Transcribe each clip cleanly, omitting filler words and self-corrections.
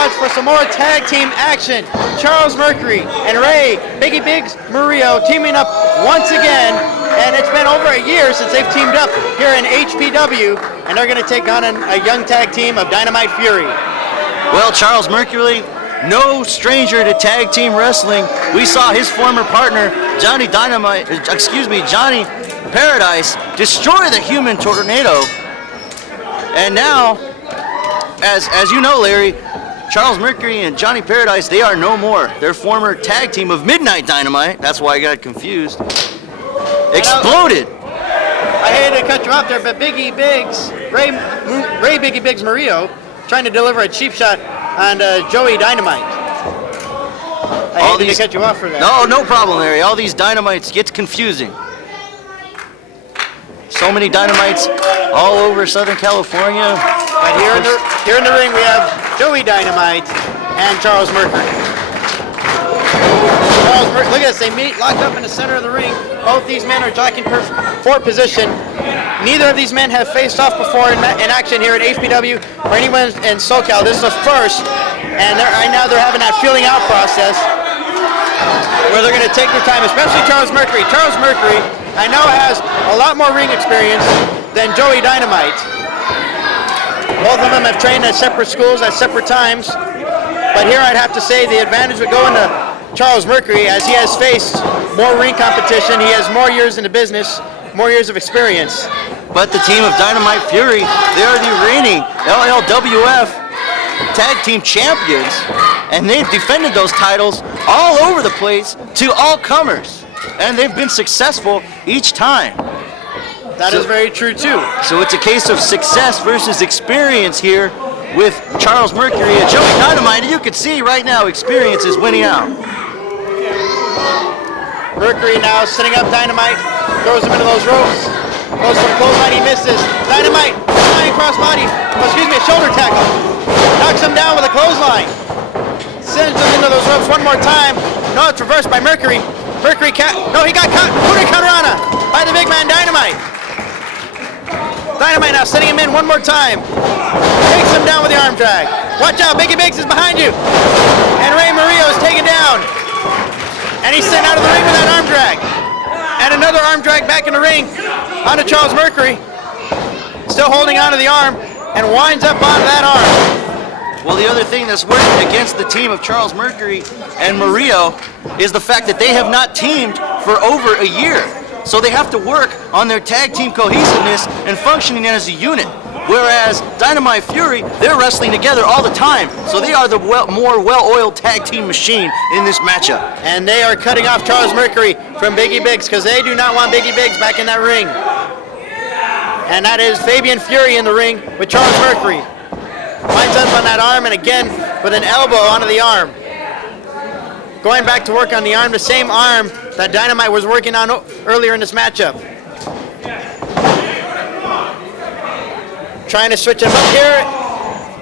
odds for some more tag team action. Charles Mercury and Biggie Biggs, Murillo teaming up once again. And it's been over a year since they've teamed up here in HPW. And they're going to take on a young tag team of Dynamite Fury. Well, Charles Mercury, no stranger to tag team wrestling. We saw his former partner, Johnny Paradise, destroy the Human Tornado. And now, as you know, Larry, Charles Mercury and Johnny Paradise, they are no more. Their former tag team of Midnight Dynamite, that's why I got confused, exploded. I hated to cut you off there, but Biggie Biggs, Biggie Biggs Murillo, trying to deliver a cheap shot on Joey Dynamite. I hated to cut you off for that. No problem, Larry. All these Dynamites get confusing. So many Dynamites all over Southern California. But here in the ring we have Joey Dynamite and Charles Mercury. Look at this, they meet locked up in the center of the ring. Both these men are jockeying for position. Neither of these men have faced off before in action here at HPW or anyone in SoCal. This is the first, and right now they're having that feeling out process where they're going to take their time, especially Charles Mercury. Charles Mercury, I know, has a lot more ring experience than Joey Dynamite. Both of them have trained at separate schools at separate times, but here I'd have to say the advantage would go into Charles Mercury, as he has faced more ring competition. He has more years in the business, more years of experience. But the team of Dynamite Fury, they are the reigning LLWF tag team champions, and they've defended those titles all over the place to all comers, and they've been successful each time. That is very true too. So it's a case of success versus experience here with Charles Mercury and Joey Dynamite. You can see right now experience is winning out. Mercury now setting up Dynamite, throws him into those ropes, goes for the clothesline, he misses. Dynamite, flying crossbody, a shoulder tackle, knocks him down with a clothesline, sends him into those ropes one more time. No, it's reversed by Mercury. He got caught, Hurricanrana by the big man Dynamite. Dynamite now setting him in one more time, takes him down with the arm drag. Watch out, Biggie Biggs is behind you, and Murillo is taken down. And he's sent out of the ring with that arm drag. And another arm drag back in the ring onto Charles Mercury. Still holding onto the arm and winds up onto that arm. Well, the other thing that's working against the team of Charles Mercury and Murillo is the fact that they have not teamed for over a year. So they have to work on their tag team cohesiveness and functioning as a unit. Whereas Dynamite Fury, they're wrestling together all the time. So they are the more well-oiled tag team machine in this matchup. And they are cutting off Charles Mercury from Biggie Biggs because they do not want Biggie Biggs back in that ring. And that is Fabien Fury in the ring with Charles Mercury. Winds up on that arm and again with an elbow onto the arm. Going back to work on the arm, the same arm that Dynamite was working on earlier in this matchup. Trying to switch him up here,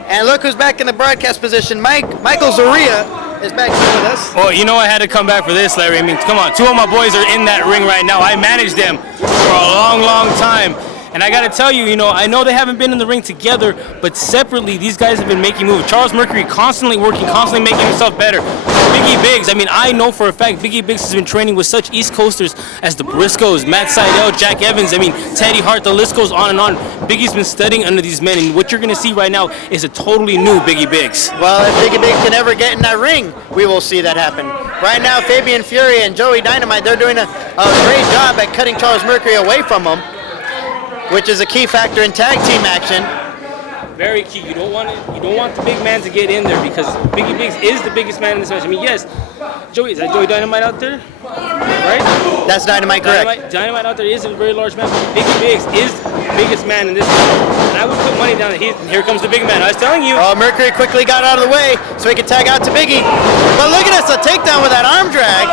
and look who's back in the broadcast position. Michael Zoria is back here with us. Well, you know I had to come back for this, Larry. I mean, come on, two of my boys are in that ring right now. I managed them for a long, long time. And I got to tell you, I know they haven't been in the ring together, but separately, these guys have been making moves. Charles Mercury constantly working, constantly making himself better. Biggie Biggs, I know for a fact Biggie Biggs has been training with such East Coasters as the Briscoes, Matt Sydal, Jack Evans, Teddy Hart, the list goes on and on. Biggie's been studying under these men, and what you're going to see right now is a totally new Biggie Biggs. Well, if Biggie Biggs can ever get in that ring, we will see that happen. Right now, Fabien Fury and Joey Dynamite, they're doing a great job at cutting Charles Mercury away from him, which is a key factor in tag team action. Very key. You don't want the big man to get in there because Biggie Biggs is the biggest man in this match. Yes, is that Joey Dynamite out there? Right? That's Dynamite, correct. Dynamite out there is a very large man. Biggie Biggs is the biggest man in this match. And I would put money down that here comes the big man. I was telling you. Oh, Mercury quickly got out of the way so he could tag out to Biggie. But look at this, a takedown with that arm drag.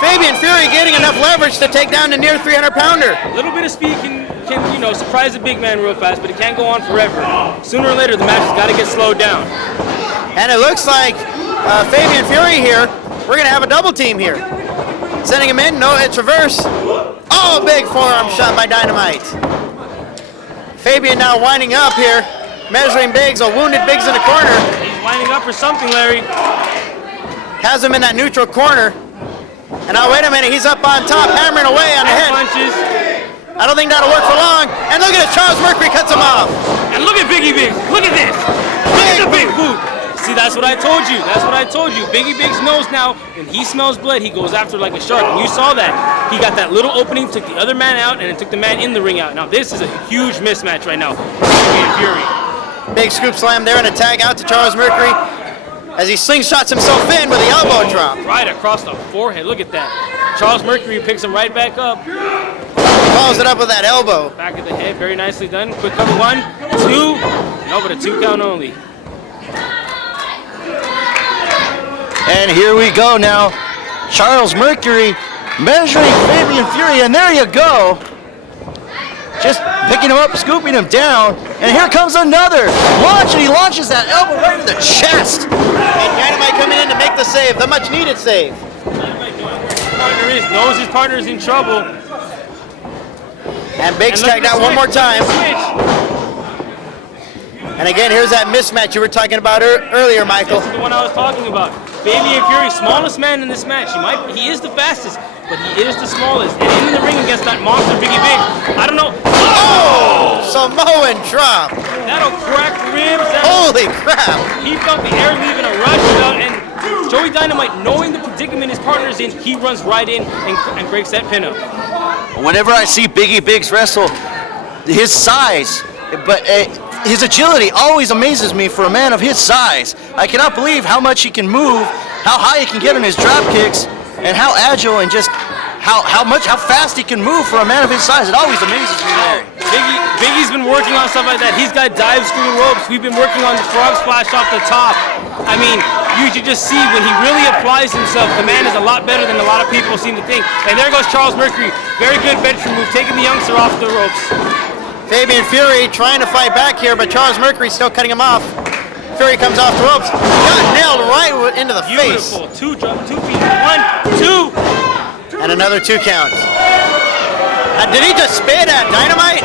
Fabien Fury getting enough leverage to take down the near 300-pounder. A little bit of speed can surprise a big man real fast, but it can't go on forever. Sooner or later, the match has got to get slowed down. And it looks like Fabien Fury here, we're going to have a double team here. Sending him in, no, it's reverse. Oh, big forearm shot by Dynamite. Fabien now winding up here, measuring Biggs, a wounded Biggs in the corner. lining up for something, Larry. Has him in that neutral corner. And now, wait a minute, he's up on top, hammering away on the head. Punches. I don't think that'll work for long. And look at it, Charles Mercury cuts him off. And look at Biggie Biggs. Look at this. Look at the big boot. See, that's what I told you. That's what I told you. Biggie Biggs knows now when he smells blood, he goes after like a shark. And you saw that. He got that little opening, took the other man out, and it took the man in the ring out. Now, this is a huge mismatch right now. Biggie and Fury. Big scoop slam there and a tag out to Charles Mercury as he slingshots himself in with the elbow drop. Right across the forehead. Look at that. Charles Mercury picks him right back up. Follows it up with that elbow. Back of the head. Very nicely done. Quick cover. 1, 2. No, but a 2 count only. And here we go now. Charles Mercury measuring Fabien Fury, and there you go. Just picking him up, scooping him down, and here comes another launch, and he launches that elbow right in the chest. And Dynamite coming in to make the save, the much needed save. Knows his partner is in trouble. And Biggs tagged out one more time. And again, here's that mismatch you were talking about earlier, Michael. This is the one I was talking about. Fabien Fury, smallest man in this match. He is the fastest, but he is the smallest. And in the ring against that monster Biggie Biggs, I don't know. Oh! Samoan drop. That'll crack ribs. Holy crap. He felt the air leaving a rush out, and Joey Dynamite, knowing the predicament his partner's in, he runs right in and breaks that pin up. Whenever I see Biggie Biggs wrestle, his size, but his agility always amazes me for a man of his size. I cannot believe how much he can move, how high he can get on his drop kicks, and how agile and just how fast he can move for a man of his size. It always amazes me, Larry. Biggie's been working on stuff like that. He's got dives through the ropes. We've been working on the frog splash off the top. I mean, you should just see when he really applies himself, the man is a lot better than a lot of people seem to think. And there goes Charles Mercury. Very good veteran move, taking the youngster off the ropes. Fabien Fury trying to fight back here, but Charles Mercury still cutting him off. Fury comes off the ropes. Got nailed right into the face. Beautiful. 2 feet. 1, 2. And another 2 counts. Did he just spit at Dynamite?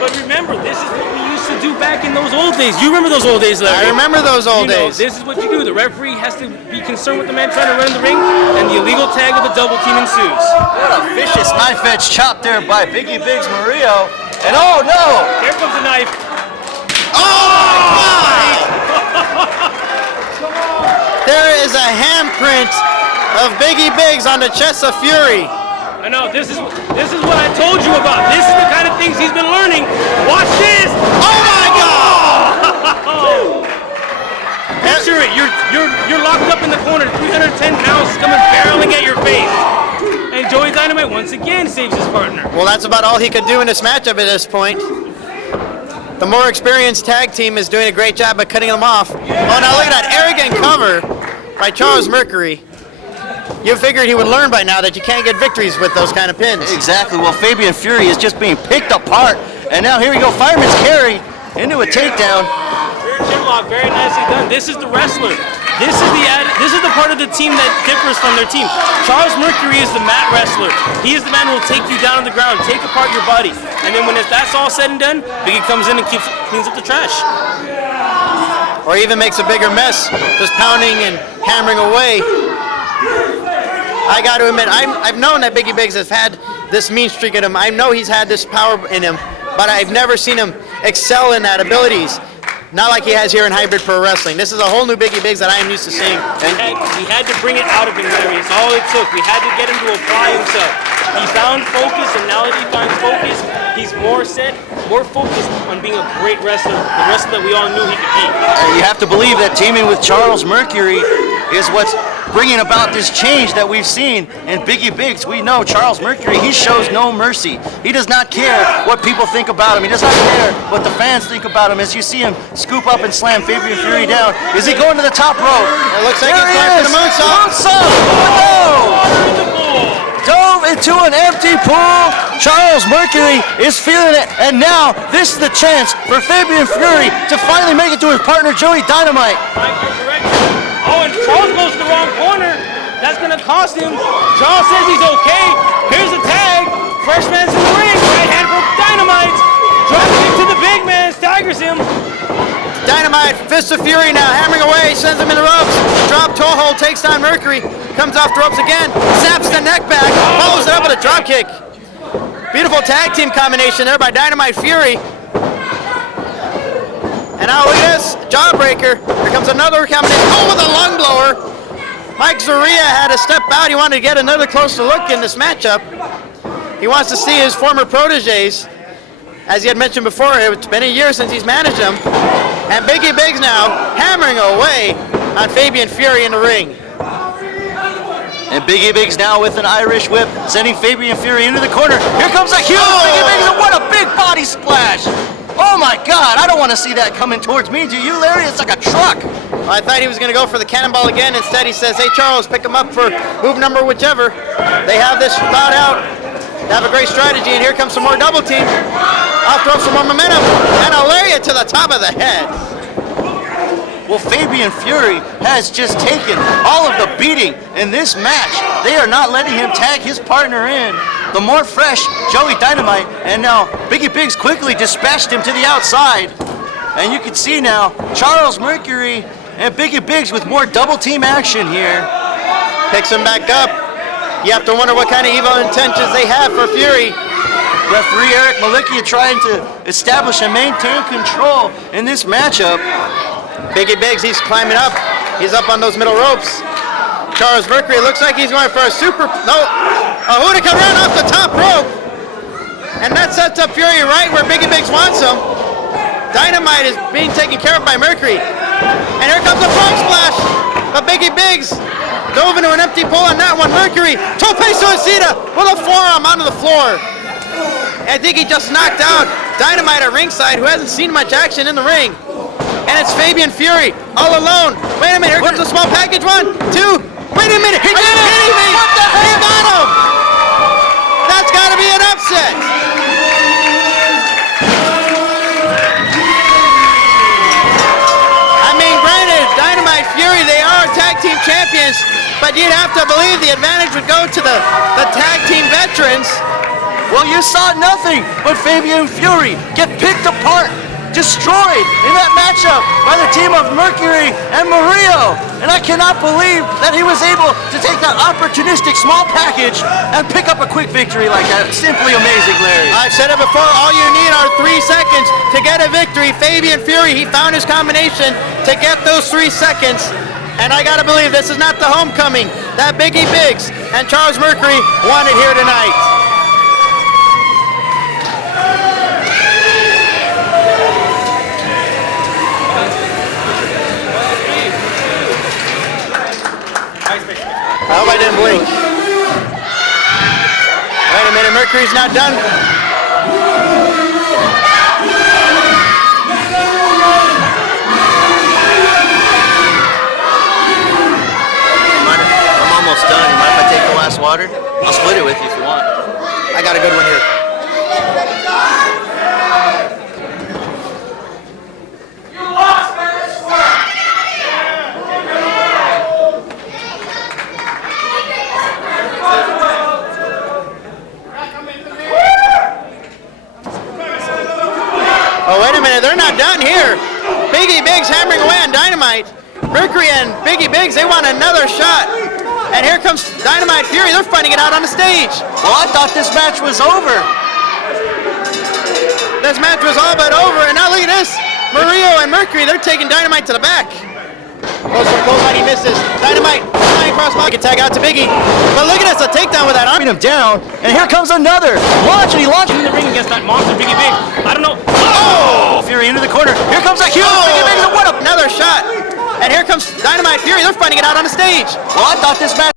But remember, this is what we used to do back in those old days. You remember those old days, Larry? I remember those old days. This is what you do. The referee has to be concerned with the man trying to run in the ring, and the illegal tag of the double team ensues. What a vicious knife edge chop there by Biggie Biggs Murillo. And oh no! Here comes the knife. Oh! There is a handprint of Biggie Biggs on the chest of Fury. I know, this is what I told you about. This is the kind of things he's been learning. Watch this! Oh my God! Picture it, you're locked up in the corner, 310 pounds coming barreling at your face. And Joey Dynamite once again saves his partner. Well, that's about all he could do in this matchup at this point. The more experienced tag team is doing a great job of cutting them off. Oh, now look at that arrogant cover by Charles Mercury. You figured he would learn by now that you can't get victories with those kind of pins. Exactly. Well, Fabien Fury is just being picked apart. And now here we go, fireman's carry into a takedown. Rear chin lock, very nicely done. This is the wrestler. This is the part of the team that differs from their team. Charles Mercury is the mat wrestler. He is the man who will take you down on the ground, take apart your body. And then when that's all said and done, Biggie comes in and cleans up the trash. Or even makes a bigger mess, just pounding and hammering away. I got to admit, I've known that Biggie Biggs has had this mean streak in him. I know he's had this power in him, but I've never seen him excel in that abilities. Not like he has here in Hybrid Pro Wrestling. This is a whole new Biggie Biggs that I am used to seeing. We had to bring it out of him, Larry. It's all it took. We had to get him to apply himself. He found focus, and now that he finds focus, he's more set, more focused on being a great wrestler, the wrestler that we all knew he could be. You have to believe that teaming with Charles Mercury is what's bringing about this change that we've seen in Biggie Biggs. We know Charles Mercury, he shows no mercy. He does not care what people think about him. He does not care what the fans think about him. As you see him scoop up and slam Fabien Fury down. Is he going to the top rope? It looks like he's going for the moonsault. Moonsault! Oh no! Dove into an empty pool. Charles Mercury is feeling it, and now this is the chance for Fabien Fury to finally make it to his partner Joey Dynamite. Oh, and Charles goes to the wrong corner. That's going to cost him. Charles says he's okay. Here's the tag. Fresh man's in the ring. Right hand from Dynamite. Drop kick to the big man. Staggers him. Dynamite, Fist of Fury now, hammering away, sends him in the ropes. Drop toe hold, takes down Mercury. Comes off the ropes again, snaps the neck back, follows it up with a drop kick. Beautiful tag team combination there by Dynamite Fury. And now look at this, jawbreaker. Here comes another combination, oh, with a lung blower. Mike Zoria had to step out. He wanted to get another closer look in this matchup. He wants to see his former proteges. As he had mentioned before, it's been a year since he's managed them. And Biggie Biggz now hammering away on Fabien Fury in the ring. And Biggie Biggz now with an Irish whip, sending Fabien Fury into the corner. Here comes a huge Biggie Biggz, and what a big body splash! Oh my God, I don't want to see that coming towards me. Do you, Larry? It's like a truck. Well, I thought he was going to go for the cannonball again. Instead, he says, hey, Charles, pick him up for move number whichever. They have this thought out. They have a great strategy, and here comes some more double team. Off throw some more momentum, and a lariat to the top of the head. Well, Fabien Fury has just taken all of the beating in this match. They are not letting him tag his partner in. The more fresh Joey Dynamite, and now Biggie Biggz quickly dispatched him to the outside. And you can see now Charles Mercury and Biggie Biggz with more double team action here. Picks him back up. You have to wonder what kind of evil intentions they have for Fury. Referee Eric Malikia trying to establish and maintain control in this matchup. Biggie Biggz, he's climbing up. He's up on those middle ropes. Charles Mercury looks like he's going for a a Hurricane run off the top rope. And that sets up Fury right where Biggie Biggz wants him. Dynamite is being taken care of by Mercury. And here comes a frog splash. But Biggie Biggz dove into an empty pull on that one. Mercury, tope suicida with a forearm onto the floor. I think he just knocked out Dynamite at ringside, who hasn't seen much action in the ring. And it's Fabien Fury all alone. Wait a minute, here comes a small package. 1, 2. Wait a minute, he did it! Kidding me? What the heck? He got him! That's got to be an upset. I mean, granted, Dynamite Fury, they are tag team champions, but you'd have to believe the advantage would go to the tag team veterans. Well, you saw nothing but Fabien Fury get picked apart, destroyed in that matchup by the team of Mercury and Murillo. And I cannot believe that he was able to take that opportunistic small package and pick up a quick victory like that. Simply amazing, Larry. I've said it before, all you need are 3 seconds to get a victory. Fabien Fury, he found his combination to get those 3 seconds. And I gotta believe this is not the homecoming that Biggie Biggz and Charles Mercury wanted here tonight. I hope I didn't blink. Wait a minute, Mercury's not done. I'm almost done. You mind if I take the last water? I'll split it with you if you want. I got a good one here. Oh, wait a minute, they're not done here. Biggie Biggz hammering away on Dynamite. Mercury and Biggie Biggz, they want another shot. And here comes Dynamite Fury, they're fighting it out on the stage. Well, I thought this match was over. This match was all but over, and now look at this. Murillo and Mercury, they're taking Dynamite to the back. Clothesline, he misses. Dynamite, cross body, can tag out to Biggie. But look at this, a takedown with that arm. Him down, and here comes another. Launch, and he launched In the ring against that monster Biggie Biggz. I don't know. Oh! Fury into the corner. Here comes a huge Biggie Biggz, and what a... Another shot. And here comes Dynamite Fury, they're fighting it out on the stage. Well, I thought this match